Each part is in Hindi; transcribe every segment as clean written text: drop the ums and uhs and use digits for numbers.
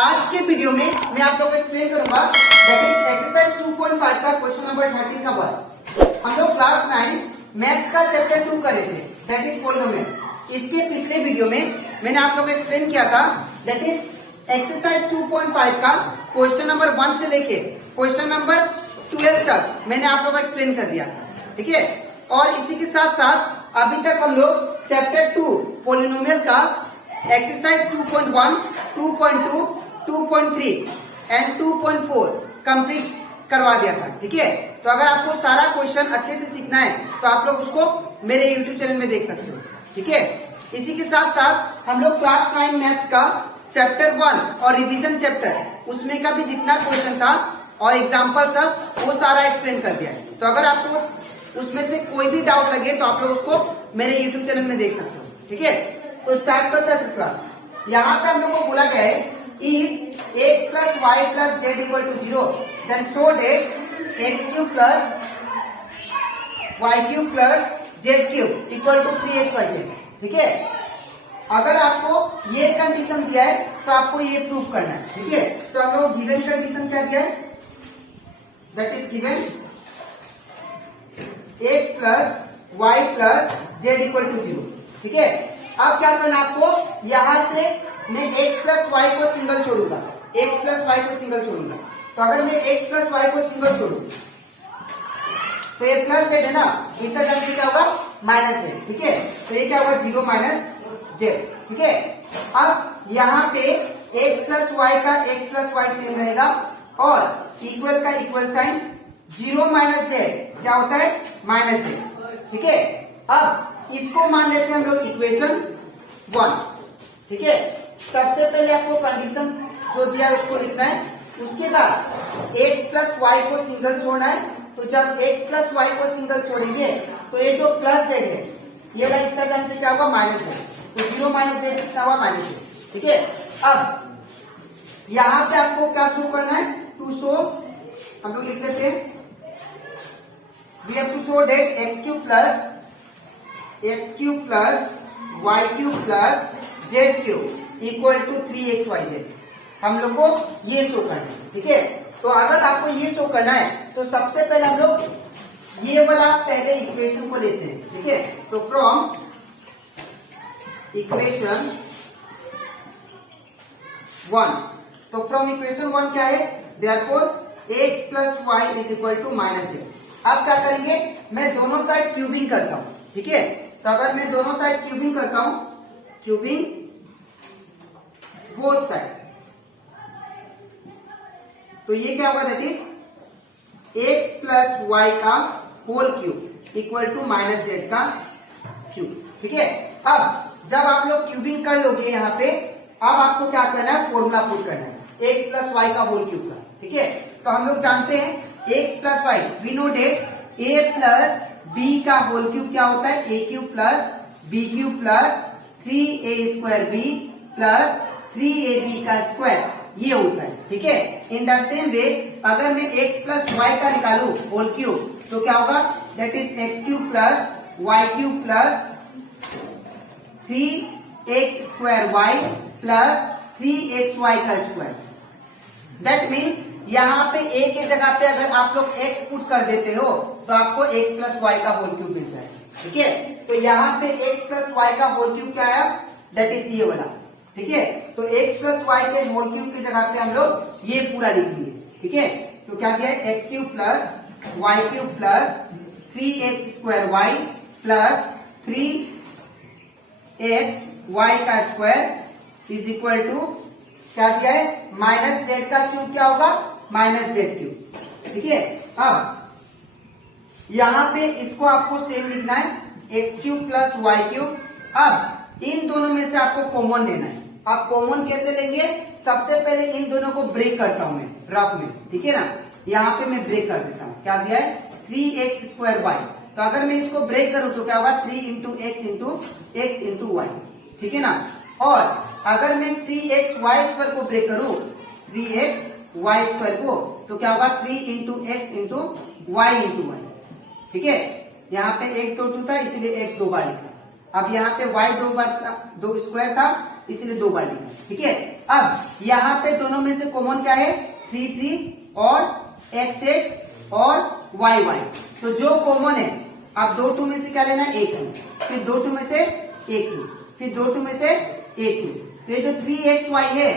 आज के वीडियो में मैं आप लोगों को एक्सप्लेन करूंगा दैट इज एक्सरसाइज 2.5 का क्वेश्चन नंबर 13 का वर्क। हम लोग क्लास 9 मैथ्स का चैप्टर 2 करे थे दैट इज पॉलीनोमियल। इसके पिछले वीडियो में मैंने आप लोगों को एक्सप्लेन किया था दैट इज एक्सरसाइज 2.5 का क्वेश्चन नंबर 1 से लेके क्वेश्चन नंबर 12 तक मैंने आप लोगों को एक्सप्लेन कर दिया, ठीक है। और इसी के साथ साथ अभी तक हम लोग चैप्टर 2 पॉलीनोमियल का एक्सरसाइज 2.1, 2.2, 2.3 एंड 2.4 कंप्लीट करवा दिया था, ठीक है। तो अगर आपको सारा क्वेश्चन अच्छे से सीखना है तो आप लोग उसको मेरे यूट्यूब चैनल में देख सकते हो, ठीक है। इसी के साथ साथ हम लोग क्लास 9 मैथ्स का चैप्टर 1 और रिवीजन चैप्टर उसमें का भी जितना क्वेश्चन था और एग्जाम्पल सब वो सारा एक्सप्लेन कर दिया है। तो अगर आपको उसमें से कोई भी डाउट लगे तो आप लोग उसको मेरे यूट्यूब चैनल में देख सकते हो, ठीक है। तो स्टार्ट करते हैं क्लास। यहाँ पे हम लोग को बोला गया है if x plus y plus z equal to 0 then show that x cube plus y cube plus z cube equal to 3xyz, ठीक है। अगर आपको ये कंडीशन दिया है तो आपको ये प्रूफ करना है, ठीक है। तो हम लोग गिवन कंडीशन क्या दिया है that is given x plus y plus z equal to 0, ठीक है। अब क्या करना आपको, यहां से मैं x प्लस वाई को सिंगल छोड़ूंगा, x प्लस वाई को सिंगल छोड़ूंगा। तो अगर मैं x प्लस वाई को सिंगल छोड़ू तो ये प्लस जेड है ना, इसका टर्म से क्या होगा माइनस जेड, ठीक है। तो ये क्या होगा 0 माइनस जेड, ठीक है। अब यहाँ पे x प्लस वाई का x प्लस वाई सेम रहेगा और इक्वल का इक्वल साइन 0 माइनस जेड क्या होता है माइनस जेड, ठीक है। अब इसको मान लेते हैं हम लोग इक्वेशन 1, ठीक है। सबसे पहले आपको कंडीशन जो दिया है उसको लिखना है, उसके बाद x प्लस वाई को सिंगल छोड़ना है। तो जब x प्लस वाई को सिंगल छोड़ेंगे तो ये जो प्लस जेड है ये वाला इसका टर्म से क्या होगा माइनस जेड, तो 0 माइनस जेड कितना हुआ माइनस जेड, ठीक है। अब यहां से आपको क्या शो करना है, टू शो हम लोग लिख लेते हैं we have to show that x cube plus y cube plus z cube equal to 3xyz। हम लोग को ये शो करना है, ठीक है। तो अगर आपको ये शो करना है तो सबसे पहले हम लोग ये वाला पहले इक्वेशन को लेते हैं, ठीक है। तो फ्रॉम इक्वेशन 1, तो फ्रॉम इक्वेशन 1 क्या है, therefore x plus y is equal to minus z. अब क्या करेंगे, मैं दोनों साइड क्यूबिंग करता हूं, ठीक है। तो अगर मैं दोनों साइड क्यूबिंग करता हूं, क्यूबिंग बोथ साइड, तो ये क्या होगा that is x plus y का whole cube equal to minus z का क्यूब, ठीक है। अब जब आप लोग क्यूबिंग कर लोगे यहाँ पे, अब आपको क्या करना है, फॉर्मूला पुट करना है x प्लस वाई का होल क्यूब का, ठीक है। तो हम लोग जानते हैं x plus y, we know that a plus b का होल क्यूब क्या होता है a cube plus b cube plus 3a square b plus 3ab का स्क्वायर ये होता है, ठीक है। इन द सेम वे अगर मैं x प्लस वाई का निकालू होल क्यूब तो क्या होगा that is x cube plus y cube plus 3x square y plus 3xy का स्क्वायर। दैट मीन्स यहाँ पे a के जगह पे अगर आप लोग x पुट कर देते हो तो आपको x प्लस वाई का होल क्यूब मिल जाएगा, ठीक है। तो यहाँ पे x प्लस वाई का होल क्यूब क्या आया दैट इज ये वाला, ठीक है। तो x प्लस वाई के होल क्यूब की जगह पे हम लोग ये पूरा लिखेंगे, ठीक है। तो क्या दिया है x cube plus y cube plus 3x square y plus 3x y का स्क्वायर इज इक्वल टू क्या दिया है माइनस जेड का क्यूब क्या होगा माइनस जेड क्यूब, ठीक है। अब यहां पे इसको आपको सेम लिखना है x cube plus y cube. अब इन दोनों में से आपको कॉमन लेना है। आप कॉमन कैसे लेंगे, सबसे पहले इन दोनों को ब्रेक करता हूं मैं रफ में, ठीक है ना। यहाँ पे मैं ब्रेक कर देता हूं, क्या दिया है 3x स्क्वायर वाई। तो अगर मैं इसको ब्रेक करूं तो क्या होगा 3 इंटू एक्स इंटू वाई, ठीक है ना। और अगर मैं 3x वाई स्क्वायर को ब्रेक करूं 3x वाई स्क्वायर को तो क्या होगा 3 इंटू एक्स इंटू वाई, ठीक है। यहाँ पे x तो 2 था इसलिए x 2 बार लिखा। अब यहाँ पे y 2 स्क्वायर था इसीलिए 2 बार लिखा, ठीक है। अब यहाँ पे दोनों में से कॉमन क्या है, 3 और x और y। तो जो कॉमन है, अब 2 2 में से क्या लेना है, 1 2, फिर 2 2 में से 1 2, फिर 2 2 में से 1 2। तो ये जो 3xy है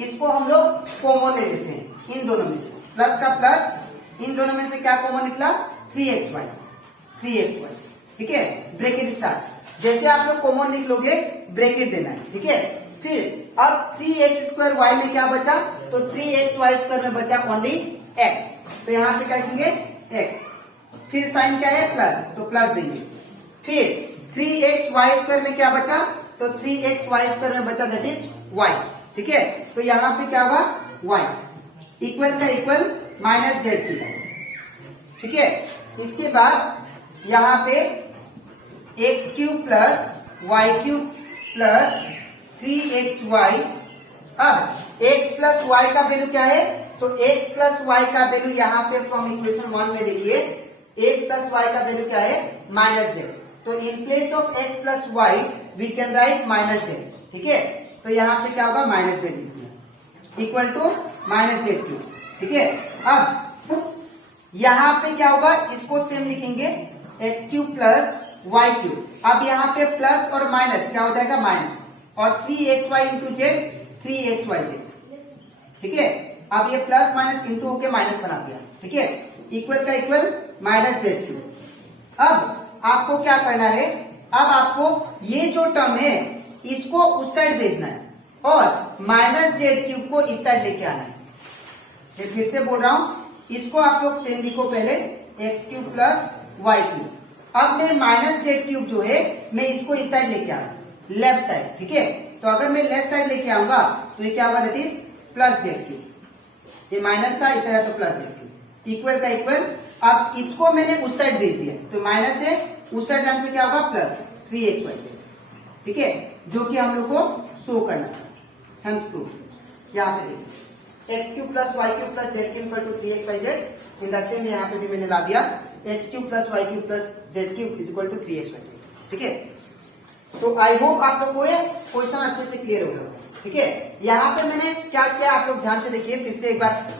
इसको हम लोग कॉमन ले लेते हैं इन दोनों में से, प्लस का प्लस, इन दोनों में से क्या कॉमन निकला, 3xy, ठीक है। ब्रैकेट स्टार्ट, जैसे आप लोग कॉमन निकलोगे ब्रैकेट देना है, ठीक है। फिर अब 3x² में क्या बचा, तो 3xy² में बचा ओनली x, तो यहाँ पे क्या लिखेंगे x, फिर साइन क्या है प्लस, तो प्लस देंगे। फिर 3xy² में क्या बचा, तो 3xy² में बचा दैट इज y, ठीक है। तो यहाँ पे क्या होगा y, इक्वल का इक्वल माइनस z3, ठीक है। इसके बाद यहाँ पे x³ plus y³ plus 3xy। अब x प्लस y का वैल्यू क्या है, तो x प्लस y का वैल्यू यहाँ पे फ्रॉम इक्वेशन 1 में देखिए, x प्लस y का वैल्यू क्या है, माइनस z। तो in place of x plus y we can write minus z, ठीक है। तो यहाँ पे क्या होगा, minus z equal to minus z3, ठीक है। अब यहाँ पे क्या होगा, इसको सेम लिखेंगे x³ प्लस y³। अब यहाँ पे प्लस और माइनस क्या हो जाएगा, माइनस, और 3xy इंटू जेड 3xyz, ठीक है। अब ये प्लस माइनस इंटू होके माइनस बना दिया, ठीक है। इक्वल का इक्वल माइनस z3। अब आपको क्या करना है, अब आपको ये जो टर्म है इसको उस साइड भेजना है और माइनस z³ को इस साइड लेके आना है। फिर से बोल रहा हूं, इसको आप लोग सेम लिखो पहले, x³ प्लस y³। अब मैं माइनस z³ जो है मैं इसको इस साइड लेके आ रहा हूं, लेफ्ट साइड, ठीक है। तो अगर मैं लेफ्ट साइड लेके आऊंगा तो ये क्या होगा, दैट इज प्लस z³, ये माइनस था, इस तरह तो प्लस z³, इक्वल का इक्वल। अब इसको मैंने उस साइड भेज दिया, तो माइनस से उस साइड जाने से क्या होगा, प्लस 3xyz, ठीक है, जो कि हम लोग को शो करना है, हेंस प्रूफ। यहाँ पे देखिए x³ plus y³ plus z³ equal to 3xyz। In the same यहाँ पे भी मैंने ला दिया x³ plus y³ plus z³ is equal to 3xyz, ठीक है। तो आई होप आप लोग को ये क्वेश्चन अच्छे से क्लियर होगा, ठीक है। यहाँ पे मैंने क्या किया आप लोग ध्यान से देखिए, फिर से एक बार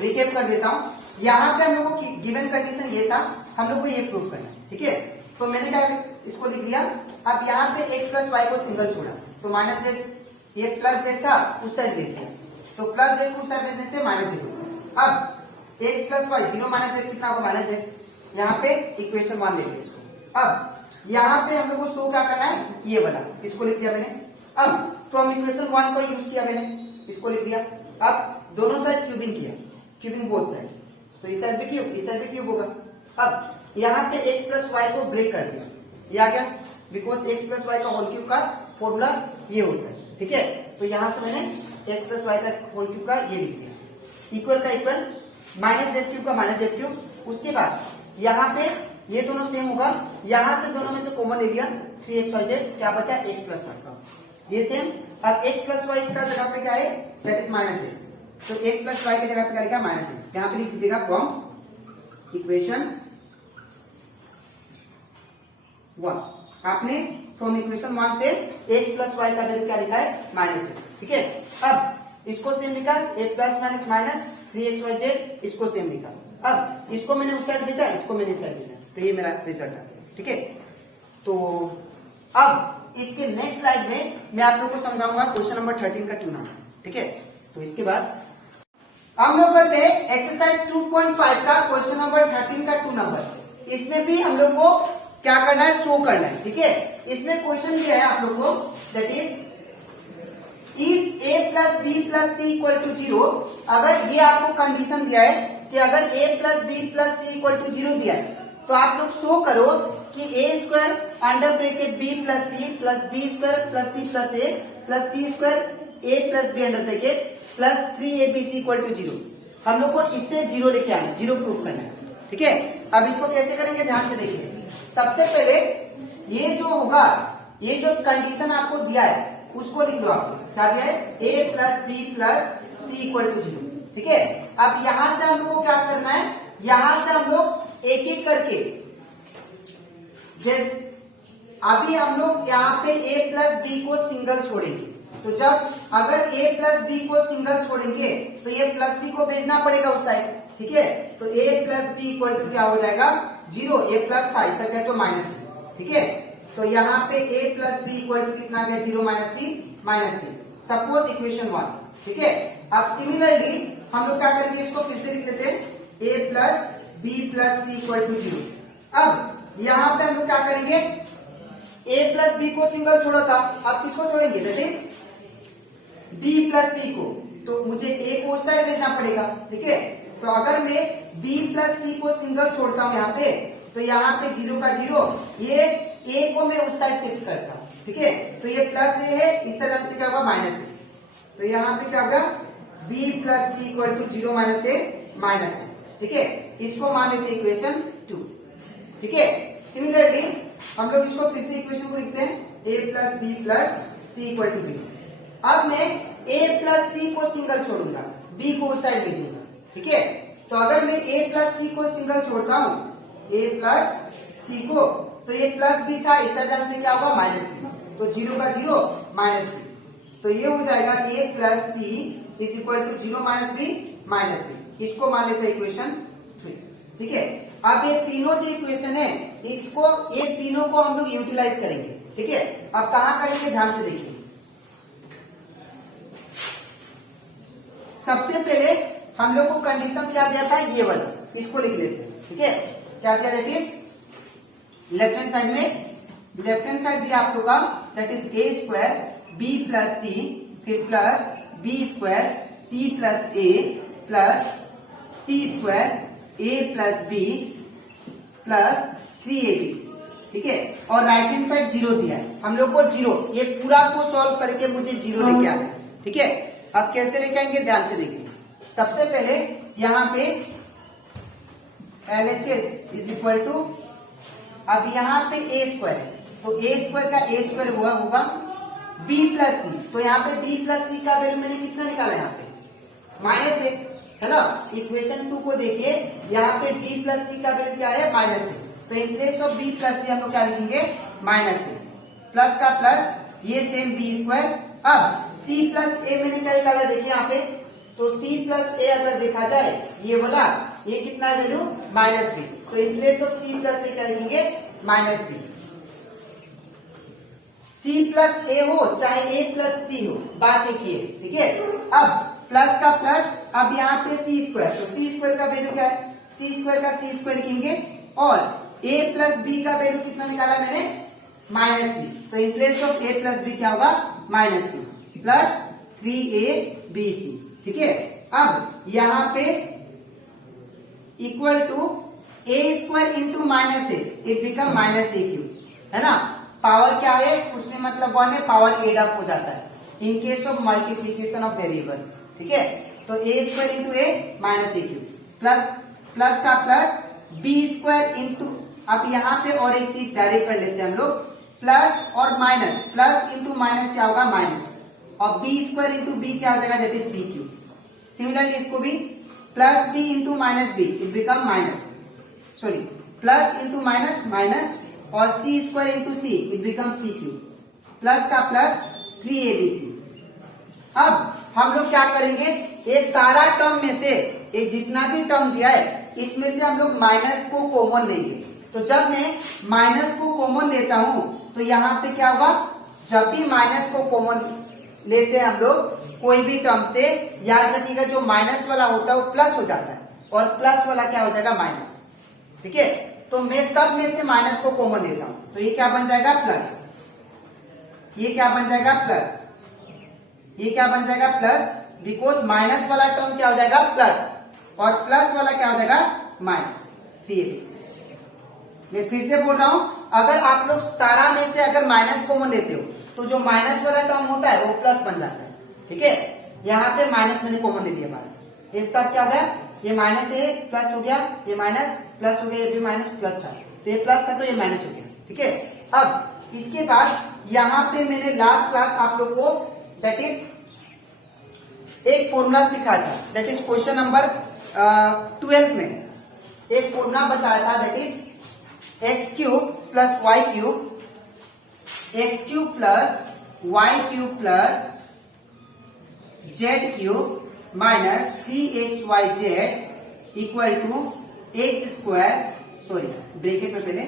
रिकेप कर देता हूँ। यहाँ पे हम लोग को गिवन कंडीशन ये था, हम लोग को ये प्रूव करना है, ठीक है। तो मैंने क्या इसको लिख दिया। अब यहाँ पे x प्लस वाई को सिंगल छोड़ा, तो माइनस z, ये प्लस z था उस साइड भेज दिया, तो प्लस z को उस साइड भेजने से माइनस z। अब x plus y 0 minus z कितना होगा, माइनस z। यहाँ पे इक्वेशन 1 ले लिया इसको। अब यहाँ पे हम लोग को शो क्या करना है, ये वाला, इसको लिख दिया मैंने। अब फ्रॉम इक्वेशन 1 को यूज किया मैंने, इसको लिख दिया। अब दोनों साइड क्यूबिंग किया, क्यूबिंग बोथ साइड, तो इस साइड भी क्यूब, इस साइड भी क्यूब होगा। अब यहाँ पे x प्लस वाई को ब्रेक कर दिया, ये आ गया, बिकॉज x प्लस वाई का होल क्यूब का फॉर्मूला ये होता है, ठीक है। तो यहाँ से मैंने x प्लस वाई का होल क्यूब का ये लिख दिया, इक्वल का इक्वल माइनस z³ का माइनस z³। उसके बाद यहाँ पे ये दोनों सेम होगा, यहाँ से दोनों में से कॉमन ले लिया, 3xyz, क्या बचा x प्लस वाई का, ये सेम। अब x प्लस वाई का जगह पे क्या है, दैट इज माइनस z, तो x प्लस वाई की जगह पे क्या लिखा, माइनस z। यहाँ पे लिख दीजिएगा फ्रॉम इक्वेशन 1। आपने फ्रॉम इक्वेशन 1 से x प्लस वाई का वैल्यू क्या लिखा है, माइनस z, ठीक है। अब इसको सेम लिखा, a plus minus minus 3xyz, इसको सेम लिखा। अब इसको मैंने उस साइड भेजा, इसको मैंने इस साइड भेजा, तो ये मेरा रिजल्ट आ गया, ठीक है। तो अब इसके नेक्स्ट स्लाइड में मैं आप लोगों को समझाऊंगा क्वेश्चन नंबर 13 का 2 नंबर, ठीक है। तो इसके बाद हम लोग करते हैं एक्सरसाइज 2.5 का क्वेश्चन नंबर 13 का 2 नंबर। इसमें भी हम लोग को क्या करना है, शो करना है, ठीक है। इसमें क्वेश्चन दिया है आप लोग को, that is if a plus b plus c equal to 0। अगर ये आपको कंडीशन दिया है कि अगर a plus b plus c equal to 0 दिया है, तो आप लोग शो करो कि a² under bracket b plus c plus b² plus c plus a plus c² a plus b under bracket plus 3abc equal to 0। हम लोग को इससे 0 लेके आना, 0 प्रूफ करना है, ठीक है। अब इसको कैसे करेंगे, ध्यान से देखिए। सबसे पहले ये जो होगा, ये जो कंडीशन आपको दिया है उसको लिख लो। आपको क्या दिया है, a plus b plus c equal to 0, ठीक है। अब यहां से हमको क्या करना है, यहां से हम लोग एक एक करके, जैसे अभी हम लोग यहाँ पे a प्लस बी को सिंगल छोड़ेंगे, तो जब अगर a प्लस बी को सिंगल छोड़ेंगे तो ये प्लस सी को भेजना पड़ेगा उस साइड, ठीक है। तो a plus b equal to क्या हो जाएगा 0, a प्लस था ऐसा कहे तो माइनस, ठीक है। तो यहाँ पे a plus b equal to कितना गया 0 माइनस सी, सपोज इक्वेशन 1, ठीक है। अब सिमिलरली हम लोग क्या करेंगे, इसको फिर से लिख लेते हैं a plus b plus c equal to 0। अब यहाँ पे हम लोग क्या करेंगे, a प्लस बी को सिंगल छोड़ा था, अब किसको छोड़ेंगे, that is b plus c को, तो मुझे a को उस साइड भेजना पड़ेगा, ठीक है। तो अगर मैं b प्लस सी को सिंगल छोड़ता हूं यहाँ पे, तो यहाँ पे 0 का 0, ये a को मैं उस साइड शिफ्ट करता हूँ, ठीक है। तो ये प्लस a है, इस साइड से क्या होगा माइनस a, तो यहाँ पे क्या होगा b plus c equal to 0 minus a, ठीक है। इसको मान लेते हैं इक्वेशन 2, ठीक है। सिमिलरली हम लोग इसको फिर से इक्वेशन को लिखते हैं a plus b plus c equal to 0। अब मैं a प्लस सी को सिंगल छोड़ूंगा, b को उस साइड भेजूंगा, ठीक है। तो अगर मैं a प्लस सी को सिंगल छोड़ता हूं, a प्लस सी को, तो ये प्लस बी था, इस साइड से क्या होगा माइनस बी, तो 0 का 0 माइनस बी, तो ये हो जाएगा a plus c is equal to 0 minus b. इसको मान लेते हैं इक्वेशन 3, ठीक है। अब ये तीनों जो इक्वेशन है, इसको ये तीनों को हम लोग यूटिलाइज करेंगे, ठीक है। अब कहां करेंगे, ध्यान से देखिए। सबसे पहले हम लोग को कंडीशन क्या दिया था, ये वाला, इसको लिख लेते हैं, ठीक है। क्या दिया, that is left hand side दिया आप लोग का, that is a square b plus c, फिर plus b square c plus a plus c square a plus b plus 3ab, ठीक है। और राइट हैंड साइड 0 दिया है हम लोग को 0, ये पूरा को सॉल्व करके मुझे 0 लेके आना है, ठीक है। अब कैसे लेके आएंगे, ध्यान से देखिए। सबसे पहले यहाँ पे LHS इज इक्वल टू, अब यहाँ पे a स्क्वायर है, तो a स्क्वायर का a स्क्वायर होगा b प्लस सी, तो यहाँ पे b प्लस सी का वैल्यू मैंने कितना निकाला, यहाँ पे माइनस एक है ना। इक्वेशन 2 को देखिए, यहाँ पे b प्लस सी का वैल्यू क्या है माइनस है, तो in place of b plus c हम लोग क्या लिखेंगे माइनस है, प्लस का प्लस, ये सेम b स्क्वायर। अब c प्लस a मैंने क्या निकाला, देखिए यहाँ पे, तो c प्लस a अगर देखा जाए ये वाला, ये कितना वैल्यू माइनस बी, तो in place of c plus a क्या लिखेंगे minus b. c plus a हो चाहे a प्लस c हो, बात एक ही है, ठीक है। अब प्लस का प्लस, अब यहाँ पे c स्क्वायर, तो c स्क्वायर का वैल्यू क्या है, c स्क्वायर का c स्क्वायर लिखेंगे, और a प्लस b का वैल्यू कितना निकाला मैंने माइनस सी, तो in place of a plus b क्या होगा माइनस सी प्लस 3abc, ठीक है। अब यहाँ पे equal to a square into minus a, it become minus a cube, है ना। पावर क्या है, उसमें मतलब 1 है, पावर एड अप हो जाता है in case of multiplication of variable, ठीक है। तो a square into A minus a cube plus का प्लस b स्क्वायर इंटू, अब यहाँ पे और एक चीज डायरेक्ट कर लेते हैं हम लोग, प्लस और माइनस, प्लस इंटू माइनस क्या होगा माइनस, और b स्क्वायर इंटू बी क्या हो जाएगा, that is b cube. Similarly इसको भी plus b into minus b, it become minus, sorry plus into minus minus, और c square into c, it become c cube, plus का प्लस 3abc। अब हम लोग क्या करेंगे, ये सारा टर्म में से ये जितना भी टर्म दिया है, इसमें से हम लोग माइनस को कॉमन लेंगे। तो जब मैं माइनस को कॉमन लेता हूं, तो यहाँ पे क्या होगा, जब भी माइनस को कॉमन लेते हैं हम लोग कोई भी टर्म से, याद रखिएगा जो माइनस वाला होता है वो प्लस हो जाता है, और प्लस वाला क्या हो जाएगा माइनस, ठीक है। तो मैं सब में से माइनस को कॉमन लेता हूं, तो ये क्या बन जाएगा प्लस, ये क्या बन जाएगा प्लस, ये क्या बन जाएगा प्लस, बिकॉज माइनस वाला टर्म क्या हो जाएगा प्लस, और प्लस वाला क्या हो जाएगा माइनस 3abc। मैं फिर से बोल रहा हूं, अगर आप लोग सारा में से अगर माइनस कॉमन लेते हो, तो जो माइनस वाला टर्म होता है वो प्लस बन जाता है, ठीक है। यहाँ पे माइनस मैंने कॉमन ले लिया, हमारा ये सब क्या हो गया, ये माइनस है प्लस हो गया, ये माइनस प्लस हो गया, ये भी माइनस प्लस था, तो ये प्लस था तो ये माइनस हो गया, ठीक है। अब इसके बाद यहाँ पे मैंने लास्ट क्लास आप लोग को दैट इज एक फॉर्मूला सिखाया था, दैट इज क्वेश्चन नंबर 12 में एक फॉर्मूला बताया था, that is x cube plus y cube, x cube plus y cube plus z cube minus 3xyz equal to x square, sorry bracket में पहले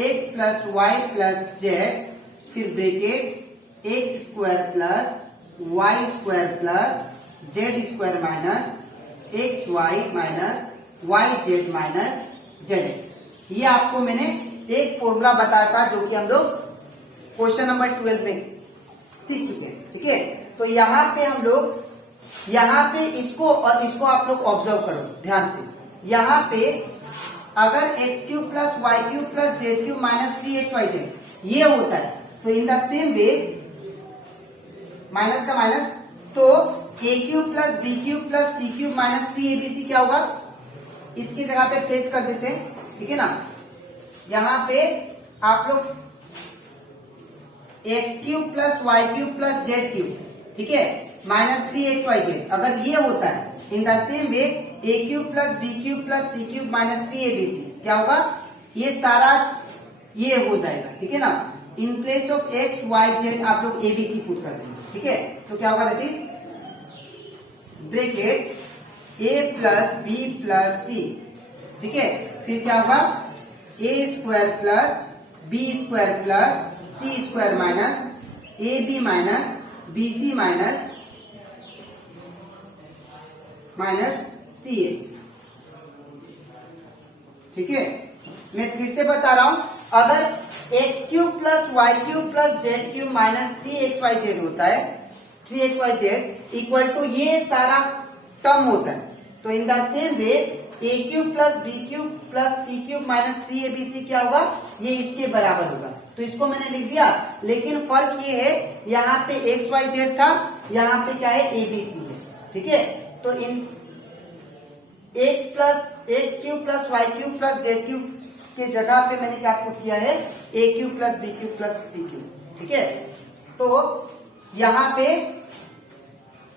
x plus y plus z, फिर bracket x square plus y square plus z square minus x y minus y z minus z x. ये आपको मैंने एक फॉर्मूला बताया था जो कि हम लोग क्वेश्चन नंबर 12 में सीख चुके हैं। ठीक है, तो यहाँ पे हम लोग यहाँ पे इसको और इसको आप लोग ऑब्जर्व करो ध्यान से। यहाँ पे अगर x cube plus y cube plus z cube minus 3xyz ये होता है, तो in the same way minus का माइनस, तो a cube plus b cube plus c cube minus 3abc क्या होगा, इसकी जगह पे प्लेस कर देते हैं। ठीक है ना, यहाँ पे आप लोग x cube plus y cube plus z cube, ठीक है, माइनस 3xyz अगर ये होता है, in the same way a cube plus b cube plus c cube minus 3abc क्या होगा, ये सारा ये हो जाएगा। ठीक है ना, in place of x y z आप लोग एबीसी पुट कर देंगे। ठीक है, तो क्या होगा, that is bracket a plus b plus c, ठीक है, फिर क्या होगा a square plus b square plus c square minus a b minus b c minus c a. ठीक है, मैं फिर से बता रहा हूं, अगर x cube plus y cube plus z cube minus 3xyz होता है, 3xyz इक्वल टू ये सारा टर्म होता है, तो in the same way a cube plus b cube plus c cube minus 3abc क्या होगा, ये इसके बराबर होगा। तो इसको मैंने लिख दिया, लेकिन फर्क ये है यहाँ पे xyz था, यहाँ पे क्या है abc है। ठीक है, तो in x cube plus y cube plus z cube के जगह पे मैंने क्या पुट किया है, a cube plus b cube plus c cube. ठीक है, तो यहां पे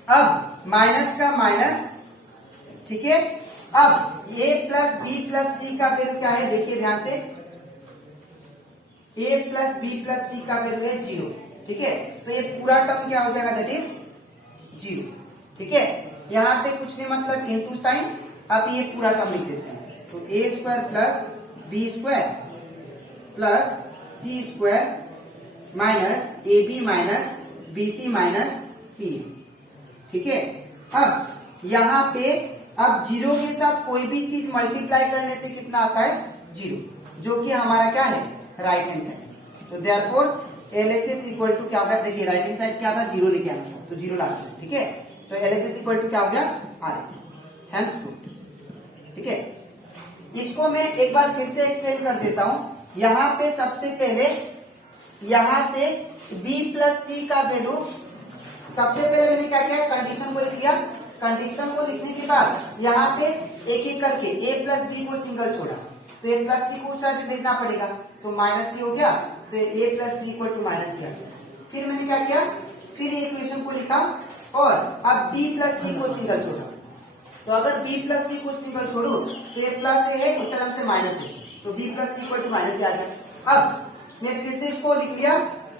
अब माइनस का माइनस, ठीक है, अब ए प्लस बी प्लस सी का वैल्यू क्या है, देखिए ध्यान से, ए प्लस बी प्लस सी का वैल्यू है 0। ठीक है, तो ये पूरा टर्म क्या हो जाएगा, दैट इज 0। ठीक है, यहां पे कुछ नहीं मतलब इनटू साइन, अब ये पूरा टर्म लिख देते हैं, तो a square plus b square plus c square minus a b minus b c minus c. ठीक है, अब यहां पे अब 0 के साथ कोई भी चीज मल्टीप्लाई करने से कितना आता है, 0, जो कि हमारा क्या है, राइट हैंड साइड। तो देयरफॉर LHS इक्वल टू क्या होगा, देखिए राइट हैंड साइड क्या था, 0 लेके आना था, तो 0 लाते हैं। ठीक है, तो LHS इक्वल टू क्या हो गया, RHS, हैंस प्रूव्ड। ठीक है, इसको मैं एक बार फिर से एक्सप्लेन कर देता हूं। यहां पे सबसे पहले यहां से b प्लस सी का वैल्यू, सबसे पहले मैंने क्या किया, कंडीशन को लिख लिया। कंडीशन को लिखने के बाद यहाँ पे एक एक करके a प्लस बी को सिंगल छोड़ा, तो a प्लस सी को उस साइड भेजना पड़ेगा, तो माइनस सी हो गया, तो a plus b equal to minus c आ गया। फिर मैंने क्या किया, फिर इक्वेशन को लिखा और अब b प्लस सी को सिंगल छोड़ा, तो अगर b प्लस सी को सिंगल छोड़ू तो ये प्लस ए है, इस तरफ से माइनस है, तो b plus c equal to minus आ गया। अब मैं फिर से इसको लिख लिया,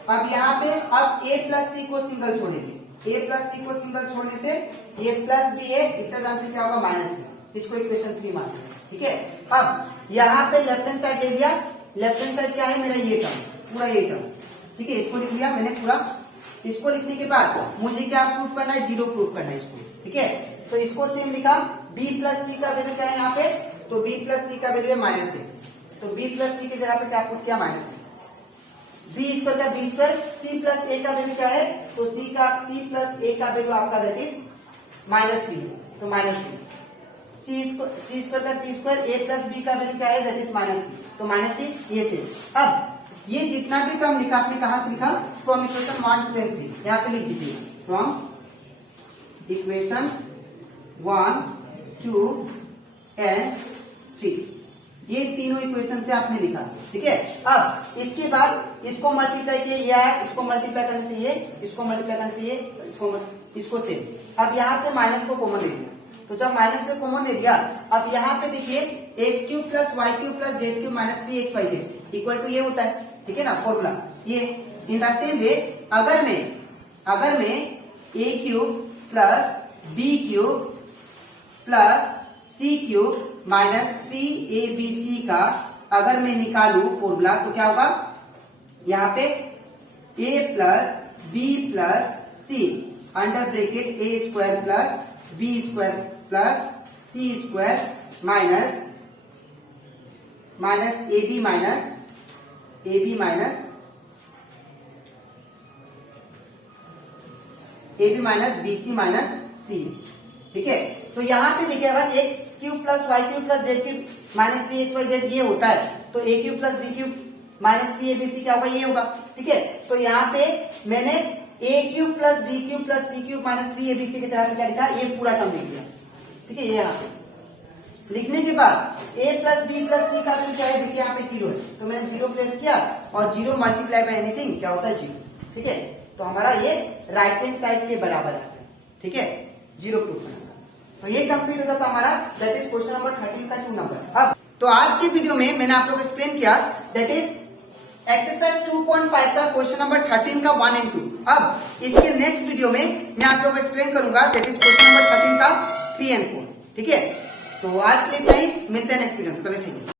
अब यहाँ पे अब a प्लस सी को सिंगल छोड़ेंगे, a प्लस सी को सिंगल छोड़ने से ये प्लस बी है, इस तरफ से क्या होगा, माइनस बी, इसको इक्वेशन 3 मान लिया। ठीक है, अब यहाँ पे लेफ्ट हैंड साइड ले लिया, लेफ्ट हैंड साइड क्या है मेरा, ये टर्म, पूरा ये टर्म। ठीक है, इसको लिख लिया मैंने पूरा। इसको लिखने के बाद मुझे क्या प्रूफ करना है, 0 प्रूफ करना है इसको। ठीक है, तो इसको सेम लिखा, b प्लस सी का वैल्यू क्या है यहाँ पे, तो b प्लस सी का वैल्यू है माइनस है, तो b प्लस सी की जगह पे क्या पुट किया, माइनस है। b स्क्वायर का b square, c plus a का वैल्यू क्या है, तो c प्लस a का वैल्यू आपका दैट इज माइनस बी, तो माइनस बी। सी स्क्वायर का c square, a plus b का वैल्यू क्या है, दैट इज माइनस बी, तो माइनस सी ये से। अब ये जितना भी टर्म लिखा आपने कहां से लिखा, फ्रॉम इक्वेशन 1 2 3, यहाँ पे लिख दीजिए, फ्रॉम इक्वेशन 1 2 and 3, ये तीनों इक्वेशन से आपने लिखा। ठीक है, अब इसके बाद इसको मल्टीप्लाई किया, यह है, इसको मल्टीप्लाई करने से ये, इसको मल्टीप्लाई करने से ये, इसको से। अब यहाँ से माइनस को कॉमन ले लिया, तो जब माइनस से कॉमन ले लिया, अब यहाँ पे देखिए x cube plus y cube plus z cube minus 3xyz equal to ये होता है। ठीक है ना, फॉर्मूला ये। इन द सेम वे अगर मैं a cube plus b cube plus c cube minus 3abc का अगर मैं निकालू फॉर्मूला तो क्या होगा, यहाँ पे a plus b plus c under bracket a square plus b square plus c square minus ab minus bc minus c। ठीक है, तो यहाँ पे देखिए अगर x cube plus y cube plus z cube minus 3xyz ये होता है तो a cube plus b cube minus 3abc क्या होगा, ये होगा। ठीक है, तो यहाँ पे मैंने a cube plus b cube plus c cube minus 3abc के जगह पे क्या लिखा, ये पूरा टर्म लिख दिया। ठीक है, ये यहाँ पे लिखने के बाद a प्लस बी प्लस सी का वैल्यू क्या है, देखिए यहाँ पे 0 है तो मैंने 0 प्लेस किया और 0 मल्टीप्लाई बाय एनीथिंग क्या होता है 0। ठीक है, तो हमारा ये राइट हैंड साइड के बराबर है। ठीक है, 0 प्रूफ करना। तो ये कंप्लीट होता था हमारा, दैट इज क्वेश्चन नंबर 13 का 2 नंबर। अब तो आज की वीडियो में मैंने आप लोग को एक्सप्लेन किया दैट इज एक्सरसाइज 2.5 का क्वेश्चन नंबर 13 का 1 and 2। अब इसके नेक्स्ट वीडियो में मैं आप लोग को एक्सप्लेन करूंगा दैट इज क्वेश्चन नंबर 13 का 3 and 4। ठीक है, तो आज के लिए इतना ही, मिलते हैं नेक्स्ट वीडियो में, तब तक